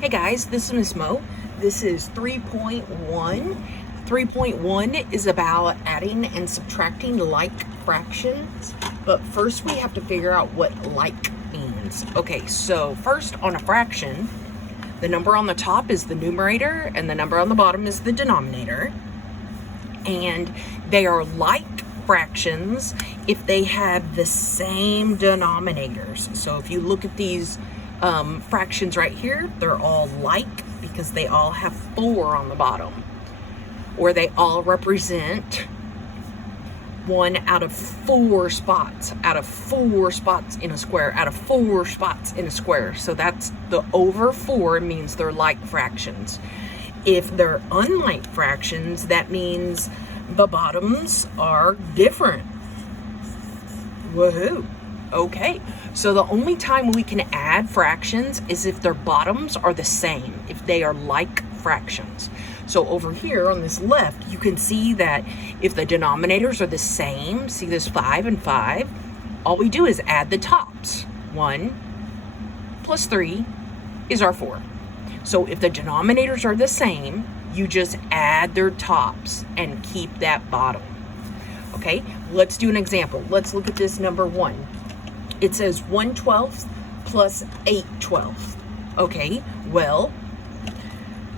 Hey guys, this is Miss Mo. This is 3.1. 3.1 is about adding and subtracting like fractions, but first we have to figure out what like means. Okay, so first on a fraction, the number on the top is the numerator and the number on the bottom is the denominator. And they are like fractions if they have the same denominators. So if you look at these fractions right here, they're all like because they all have 4 on the bottom, or they all represent 1 out of 4 spots, out of 4 spots in a square, out of 4 spots in a square. So that's the over 4 means they're like fractions. If they're unlike fractions, that means the bottoms are different. Woohoo! Okay, so the only time we can add fractions is if their bottoms are the same, if they are like fractions. So over here on this left, you can see that if the denominators are the same, see this 5 and 5, all we do is add the tops. 1 plus 3 is our 4. So if the denominators are the same, you just add their tops and keep that bottom. Okay, let's do an example. Let's look at this number 1. It says 1/12 plus 8/12. Okay, well,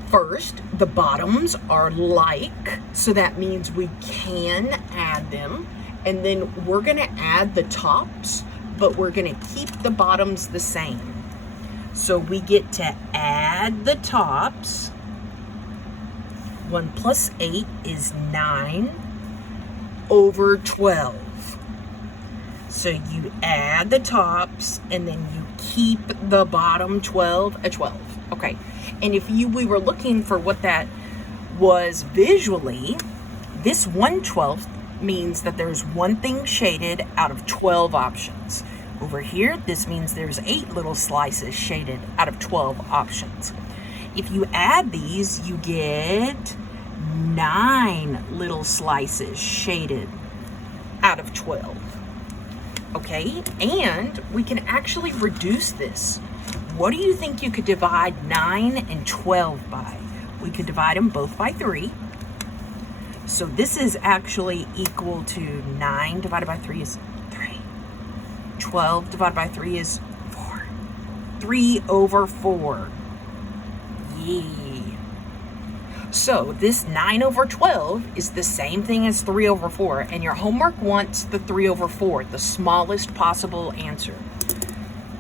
first, the bottoms are like, so that means we can add them. And then we're gonna add the tops, but we're gonna keep the bottoms the same. So we get to add the tops. 1 plus 8 is 9 over 12. So you add the tops and then you keep the bottom 12 a 12. Okay. And if we were looking for what that was visually, this 1/12 means that there's one thing shaded out of 12 options. Over here, this means there's 8 little slices shaded out of 12 options. If you add these, you get 9 little slices shaded out of 12. Okay, and we can actually reduce this. What do you think you could divide 9 and 12 by? We could divide them both by 3. So this is actually equal to 9 divided by 3 is 3. 12 divided by 3 is 4. 3 over 4. Yay. So this 9 over 12 is the same thing as 3 over 4, and your homework wants the 3 over 4, the smallest possible answer.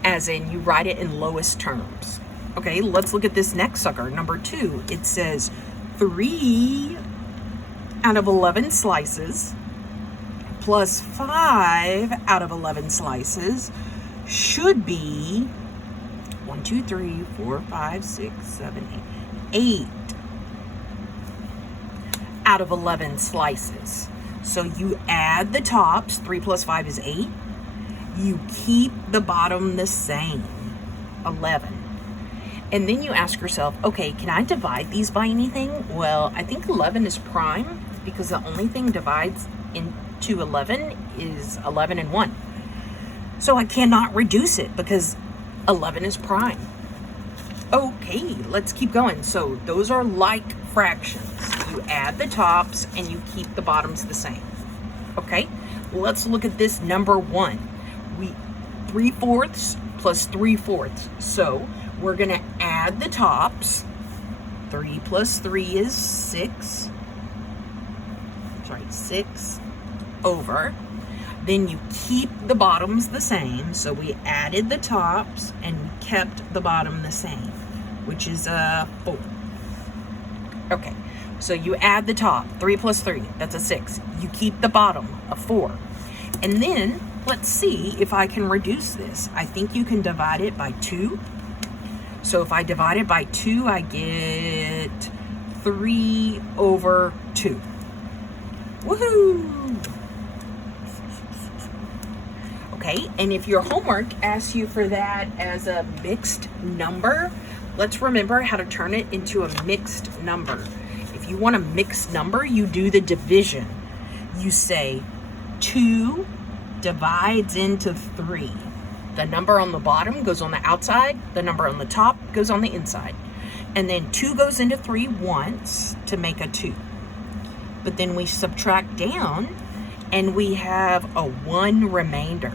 As in, you write it in lowest terms. Okay, let's look at this next sucker, number 2. It says 3 out of 11 slices plus 5 out of 11 slices should be 1, 2, 3, 4, 5, 6, 7, 8 out of 11 slices. So you add the tops, 3 plus 5 is 8. You keep the bottom the same, 11. And then you ask yourself, okay, can I divide these by anything? Well, I think 11 is prime because the only thing divides into 11 is 11 and 1. So I cannot reduce it because 11 is prime. Okay, let's keep going. So those are like fractions. You add the tops and you keep the bottoms the same. Okay, let's look at this number 1. 3/4 plus 3/4. So we're gonna add the tops. 3 plus 3 is 6. Sorry, 6 over. Then you keep the bottoms the same. So we added the tops and we kept the bottom the same, which is 4. Okay, so you add the top, 3 plus 3, that's a 6. You keep the bottom, a 4. And then, let's see if I can reduce this. I think you can divide it by 2. So if I divide it by 2, I get 3 over 2. Woohoo! Okay, and if your homework asks you for that as a mixed number, let's remember how to turn it into a mixed number. If you want a mixed number, you do the division. You say 2 divides into 3. The number on the bottom goes on the outside, the number on the top goes on the inside. And then 2 goes into 3 once to make a 2. But then we subtract down and we have a 1 remainder.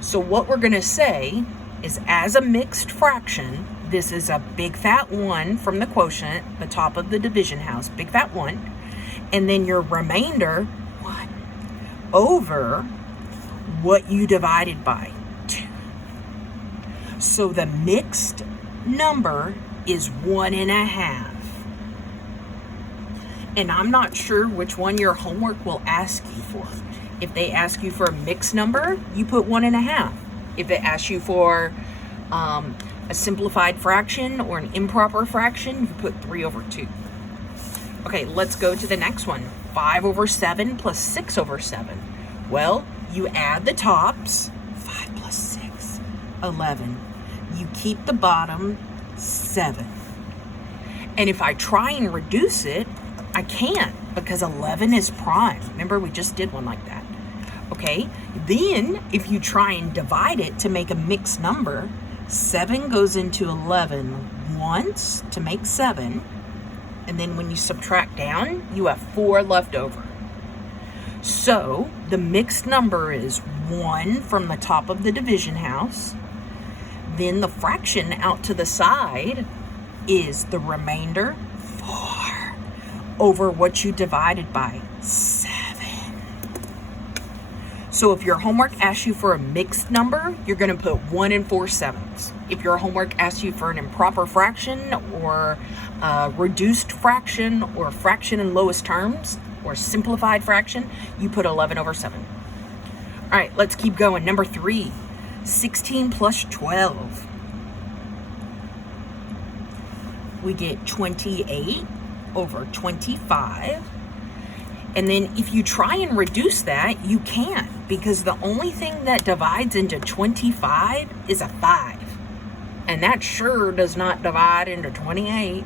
So what we're going to say is, as a mixed fraction, this is a big fat 1 from the quotient, the top of the division house, big fat 1. And then your remainder, 1, over what you divided by, 2. So the mixed number is 1.5. And I'm not sure which one your homework will ask you for. If they ask you for a mixed number, you put 1.5. If it asks you for a simplified fraction or an improper fraction, you put 3 over 2. Okay, let's go to the next one. 5 over 7 plus 6 over 7. Well, you add the tops. 5 plus 6, 11. You keep the bottom, 7. And if I try and reduce it, I can't, because 11 is prime. Remember, we just did one like that. Okay, then if you try and divide it to make a mixed number, 7 goes into 11 once to make 7. And then when you subtract down, you have 4 left over. So the mixed number is 1 from the top of the division house. Then the fraction out to the side is the remainder, 4, over what you divided by, 7. So if your homework asks you for a mixed number, you're going to put 1 and 4/7. If your homework asks you for an improper fraction or a reduced fraction or fraction in lowest terms or simplified fraction, you put 11 over 7. All right, let's keep going. Number 3, 16 plus 12. We get 28 over 25. And then if you try and reduce that, you can't, because the only thing that divides into 25 is a 5. And that sure does not divide into 28.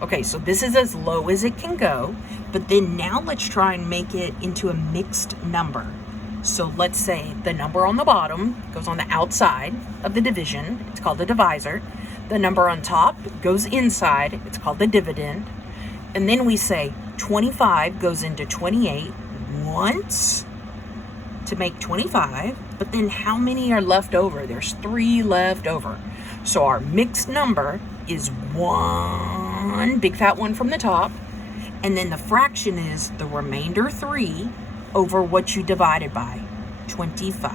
Okay, so this is as low as it can go. But then now let's try and make it into a mixed number. So let's say the number on the bottom goes on the outside of the division. It's called the divisor. The number on top goes inside. It's called the dividend. And then we say 25 goes into 28 once to make 25. But then how many are left over? There's 3 left over. So our mixed number is 1, big fat 1 from the top. And then the fraction is the remainder 3 over what you divided by, 25.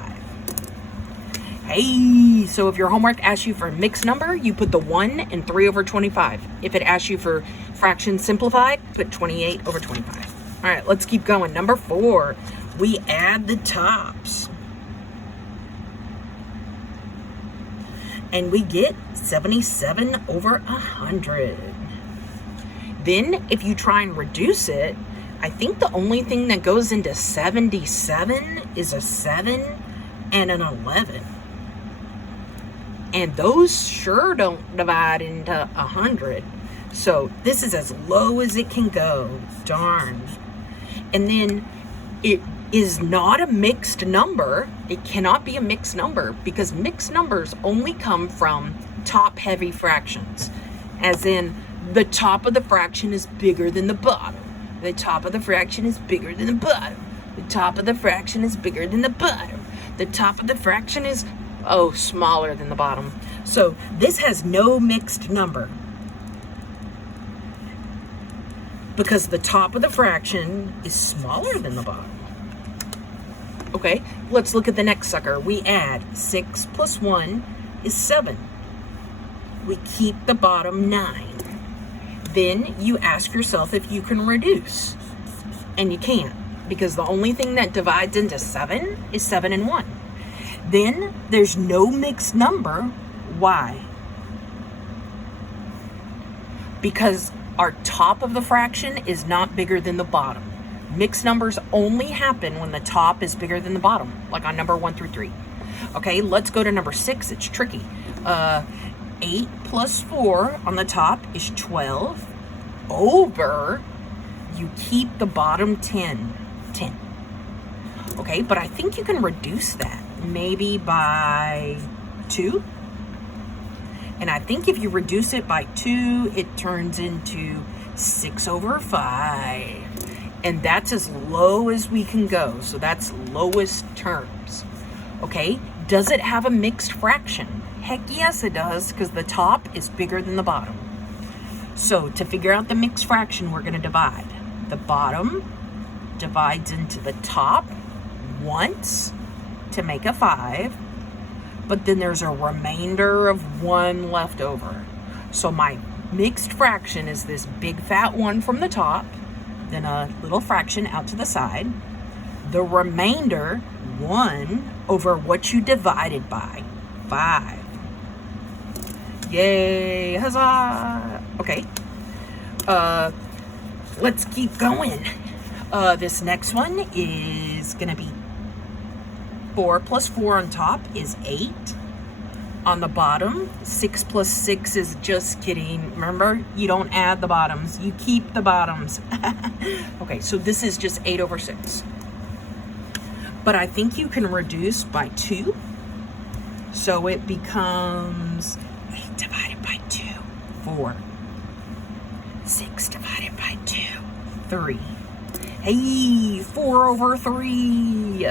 Hey, so if your homework asks you for a mixed number, you put the 1 and 3 over 25. If it asks you for fraction simplified, put 28 over 25. All right, let's keep going. Number 4, we add the tops. And we get 77 over 100. Then if you try and reduce it, I think the only thing that goes into 77 is a 7 and an 11. And those sure don't divide into 100. So this is as low as it can go. Darn. And then it is not a mixed number. It cannot be a mixed number because mixed numbers only come from top-heavy fractions. As in, the top of the fraction is bigger than the bottom. The top of the fraction is bigger than the bottom. The top of the fraction is bigger than the bottom. The top of the fraction is, smaller than the bottom. So this has no mixed number because the top of the fraction is smaller than the bottom. Okay, let's look at the next sucker. We add 6 plus 1 is 7. We keep the bottom 9. Then you ask yourself if you can reduce. And you can't, because the only thing that divides into 7 is 7 and 1. Then there's no mixed number. Why? Because our top of the fraction is not bigger than the bottom. Mixed numbers only happen when the top is bigger than the bottom, like on number 1 through 3. Okay, let's go to number 6. It's tricky. 8 plus 4 on the top is 12 over, you keep the bottom 10. Okay, but I think you can reduce that maybe by 2. And I think if you reduce it by 2, it turns into 6 over 5. And that's as low as we can go. So that's lowest terms. Okay, does it have a mixed fraction? Heck yes it does, because the top is bigger than the bottom. So to figure out the mixed fraction, we're going to divide. The bottom divides into the top once to make a 5. But then there's a remainder of 1 left over. So my mixed fraction is this big fat 1 from the top, then a little fraction out to the side. The remainder, 1 over what you divided by, 5. Yay, huzzah! Okay, let's keep going. This next one is gonna be 4 plus 4 on top is 8. On the bottom, 6 plus 6 is just kidding. Remember, you don't add the bottoms, you keep the bottoms. Okay, so this is just 8 over 6. But I think you can reduce by 2. So it becomes 8 divided by 2, 4. 6 divided by 2, 3. Hey, 4 over 3.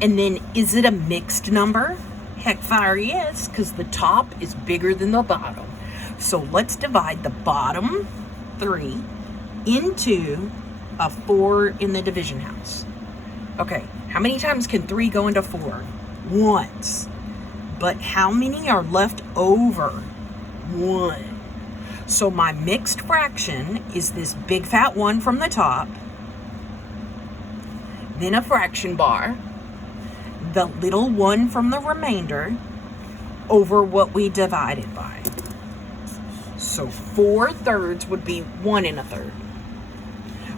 And then, is it a mixed number? Heck fire yes, because the top is bigger than the bottom. So let's divide the bottom 3 into a 4 in the division house. Okay, how many times can 3 go into 4? Once. But how many are left over? 1. So my mixed fraction is this big fat 1 from the top, then a fraction bar, the little 1 from the remainder over what we divided by. So 4/3 would be 1 1/3.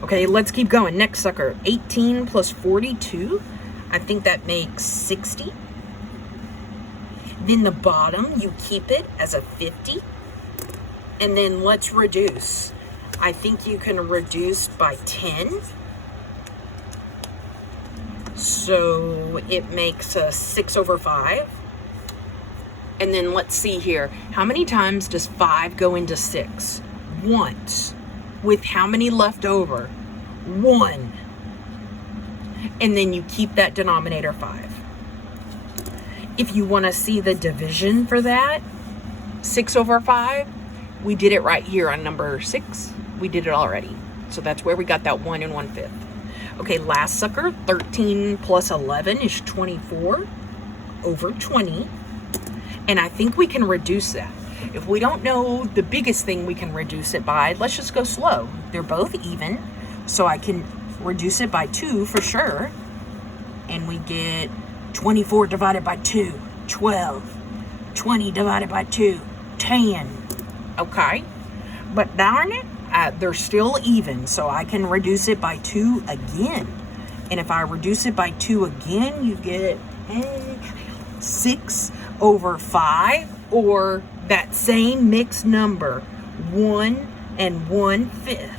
Okay, let's keep going. Next sucker, 18 plus 42. I think that makes 60. Then the bottom, you keep it as a 50. And then let's reduce. I think you can reduce by 10. So it makes a 6 over 5. And then let's see here. How many times does 5 go into 6? Once. With how many left over? 1. And then you keep that denominator 5. If you want to see the division for that, 6 over 5, we did it right here on number 6. We did it already. So that's where we got that 1 1/5. Okay, last sucker, 13 plus 11 is 24 over 20. And I think we can reduce that. If we don't know the biggest thing we can reduce it by, let's just go slow. They're both even, so I can reduce it by 2 for sure. And we get 24 divided by 2, 12. 20 divided by 2, 10. Okay, but darn it, they're still even, so I can reduce it by 2 again. And if I reduce it by 2 again, you get 6 over 5, or that same mixed number, 1 1/5.